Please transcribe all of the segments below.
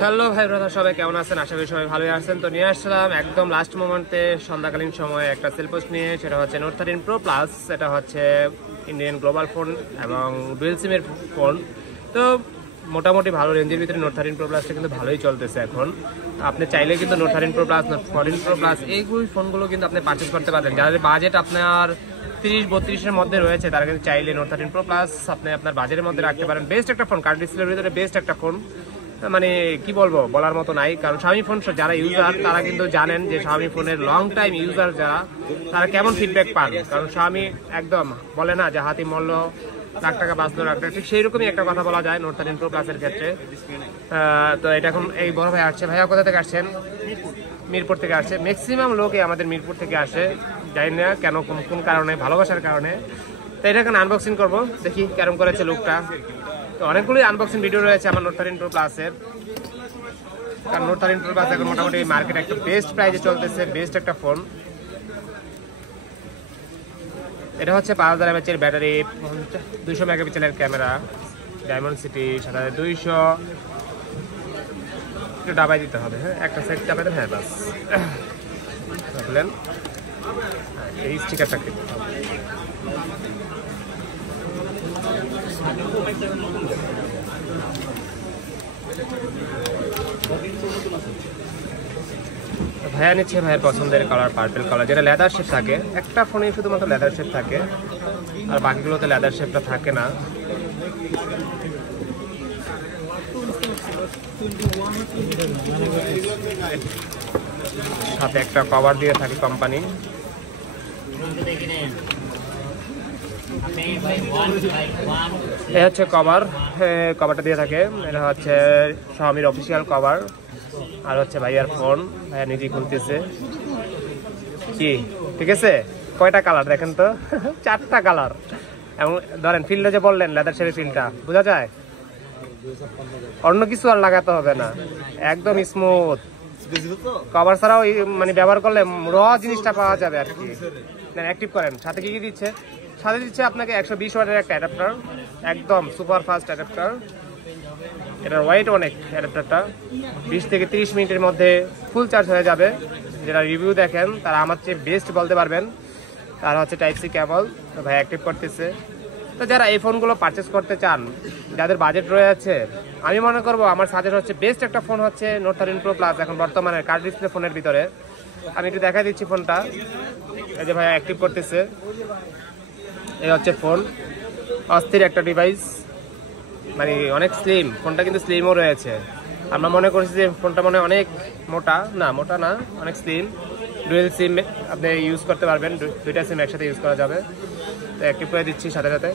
Hello ভাই brother, সবাই কেমন আছেন? আশা করি সবাই ভালোই আছেন। তো নিয়ে আসলাম একদম লাস্ট মোমেন্টে সন্ধ্যাকালীন সময়ে একটা সেল পোস্ট নিয়ে। সেটা হচ্ছে নোট 13 প্রো প্লাস। এটা হচ্ছে ইন্ডিয়ান গ্লোবাল ফোন এবং ডুয়েল সিমের ফোন। তো মোটামুটি ভালো রেঞ্জের ভিতরে নোট 13 প্রো প্লাসটা কিন্তু ভালোই চলতেছে এখন। আপনি চাইলে কিন্তু note 13 pro plus, note 14 pro plus এইগুলো ফোনগুলো কিন্তু আপনি পারচেস করতে পারবেন। যাদের বাজেট আপনার 30-32-এর মধ্যে রয়েছে তারা কিন্তু চাইলে নোট 13 প্রো প্লাস আপনি আপনার বাজেটের মধ্যে রাখতে পারেন। বেস্ট একটা ফোন, কার্ড ডিসপ্লের ভিতরে বেস্ট একটা ফোন। মানে কি বলবো, বলার মতো নাই। কারণ Xiaomi ফোন যারা ইউজার তারা কিন্তু জানেন যে Xiaomi ফোনের লং টাইম ইউজার যারা, তারা কেমন ফিডব্যাক পান। কারণ Xiaomi একদম বলে না যে হাতি মরল লাখ টাকা বাঁচলো লাখ টাকা, ঠিক সেই রকমই একটা কথা বলা যায় নোট 13 প্রো প্লাসের ক্ষেত্রে। তো এটা এখন এই বড় ভাই আসছে। ভাইয়া কোথা থেকে আসছেন? মিরপুর থেকে আসছে। ম্যাক্সিমাম লোকই আমাদের মিরপুর থেকে আসে, জানি না কেন, কোন কারণে, ভালোবাসার কারণে। তো এটা এখন আনবক্সিং করবো, দেখি কেরম করেছে লোকটা। তো অনেকগুলোই আনবক্সিং ভিডিও রয়েছে আমার নোট 13 প্রো প্লাসের। কারণ নোট 13 প্রো প্লাস এখন মোটামুটি মার্কেটে একটা বেস্ট প্রাইসে চলতেছে, বেস্ট একটা ফোন। এটা হচ্ছে 5000 mAh ব্যাটারি, 200 মেগাপিক্সেলের ক্যামেরা, ডায়মন্ড সিটি 7200। একটু ডাবাই দিতে হবে, হ্যাঁ একটা সেট ডাবাই দেন, হ্যাঁ বাস বুঝলেন। এই স্টিকারটা কিনতে হবে। ভাইয়া নিচ্ছে ভাইয়ের পছন্দের কালার পার্পল কালার, যেটা লেদার শেপ থাকে। একটা ফোনে শুধুমাত্র লেদার শেপ থাকে, আর বাকিগুলোতে লেদার শেপটা থাকে না। সাথে একটা কভার দিয়ে থাকে কোম্পানি। এই হচ্ছে কভার, কভারটা দিয়ে থাকে। এটা হচ্ছে Xiaomiর অফিসিয়াল কভার। আর হচ্ছে ভাইয়ার ফোন, ভাইয়া নিজেই খুলতেছে। কি ঠিক আছে? কয়টা কালার দেখেন তো? 4টা কালার। এবং ধরেন ফিল্ডে যে বললেন লেদার শেপের ফিল্ডটা বোঝা যায়, অন্য কিছু আর লাগাতে হবে না, একদম স্মুথ। কভার ছাড়াও মানে ব্যবহার করলে র জিনিসটা পাওয়া যাবে আর কি। অ্যাক্টিভ করেন। সাথে কি কি দিচ্ছে? সাথে দিচ্ছে আপনাকে 120 ওয়াটের একটা অ্যাডাপ্টার, একদম সুপার ফাস্ট অ্যাডাপ্টার। এটার ওয়েট অনেক, অ্যাডাপ্টারটা 20 থেকে 30 মিনিটের মধ্যে ফুল চার্জ হয়ে যাবে। যারা রিভিউ দেখেন তারা আমার চেয়ে বেস্ট বলতে পারবেন। আর হচ্ছে টাইপ সি কেবল, তো ভাই অ্যাক্টিভ করতেছে। তো যারা এই ফোনগুলো পারচেস করতে চান, যাদের বাজেট রয়েছে, আমি মনে করবো আমার সাজেস্ট হচ্ছে বেস্ট একটা ফোন হচ্ছে নোট 13 প্রো প্লাস এখন বর্তমানে কার্ড ডিসপ্লে ফোনের ভিতরে। আমি একটু দেখা দিচ্ছি ফোনটা, এই যে ভাই অ্যাক্টিভ করতেছে। এই হচ্ছে ফোন, অস্থির একটা ডিভাইস, মানে অনেক স্লিম। ফোনটা কিন্তু স্লিমও রয়েছে। আমরা মনে করছি যে ফোনটা মনে অনেক মোটা, না মোটা না, অনেক স্লিম। ডুয়েল সিম আপনি ইউজ করতে পারবেন, দুইটা সিম একসাথে ইউজ করা যাবে। তো অ্যাক্টিভ করে দিচ্ছি সাথে সাথে।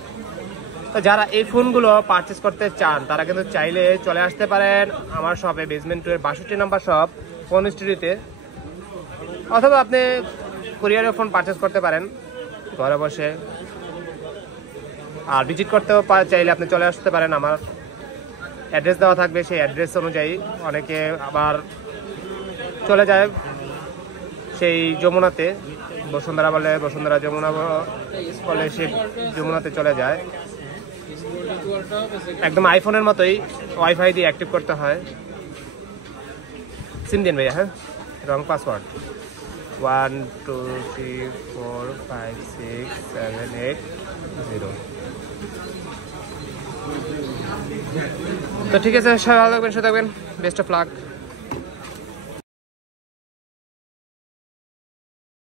তো যারা এই ফোনগুলো পারচেস করতে চান তারা কিন্তু চাইলে চলে আসতে পারেন আমার শপে, বেসমেন্ট 2 এর 62 নম্বর শপ, ফোন স্টুডিওতে। অথবা আপনি কুরিয়ারে ফোন পারচেস করতে পারেন ঘরে বসে। আর ভিজিট করতেও চাইলে আপনি চলে আসতে পারেন, আমার অ্যাড্রেস দেওয়া থাকবে, সেই অ্যাড্রেস অনুযায়ী। অনেকে আবার চলে যায় সেই যমুনাতে, বসুন্ধরা বলে, বসুন্ধরা যমুনা বলে, সে যমুনাতে চলে যায়। একদম আইফোনের মতোই ওয়াইফাই দিয়ে অ্যাক্টিভ করতে হয়। সিম দিন ভাইয়া, হ্যাঁ রং পাসওয়ার্ড 1 2 3 4 5 6 7 8 0। তো ঠিক আছে, সবাই ভালো থাকবেন, সুস্থ থাকবেন, বেস্ট অফ লাক।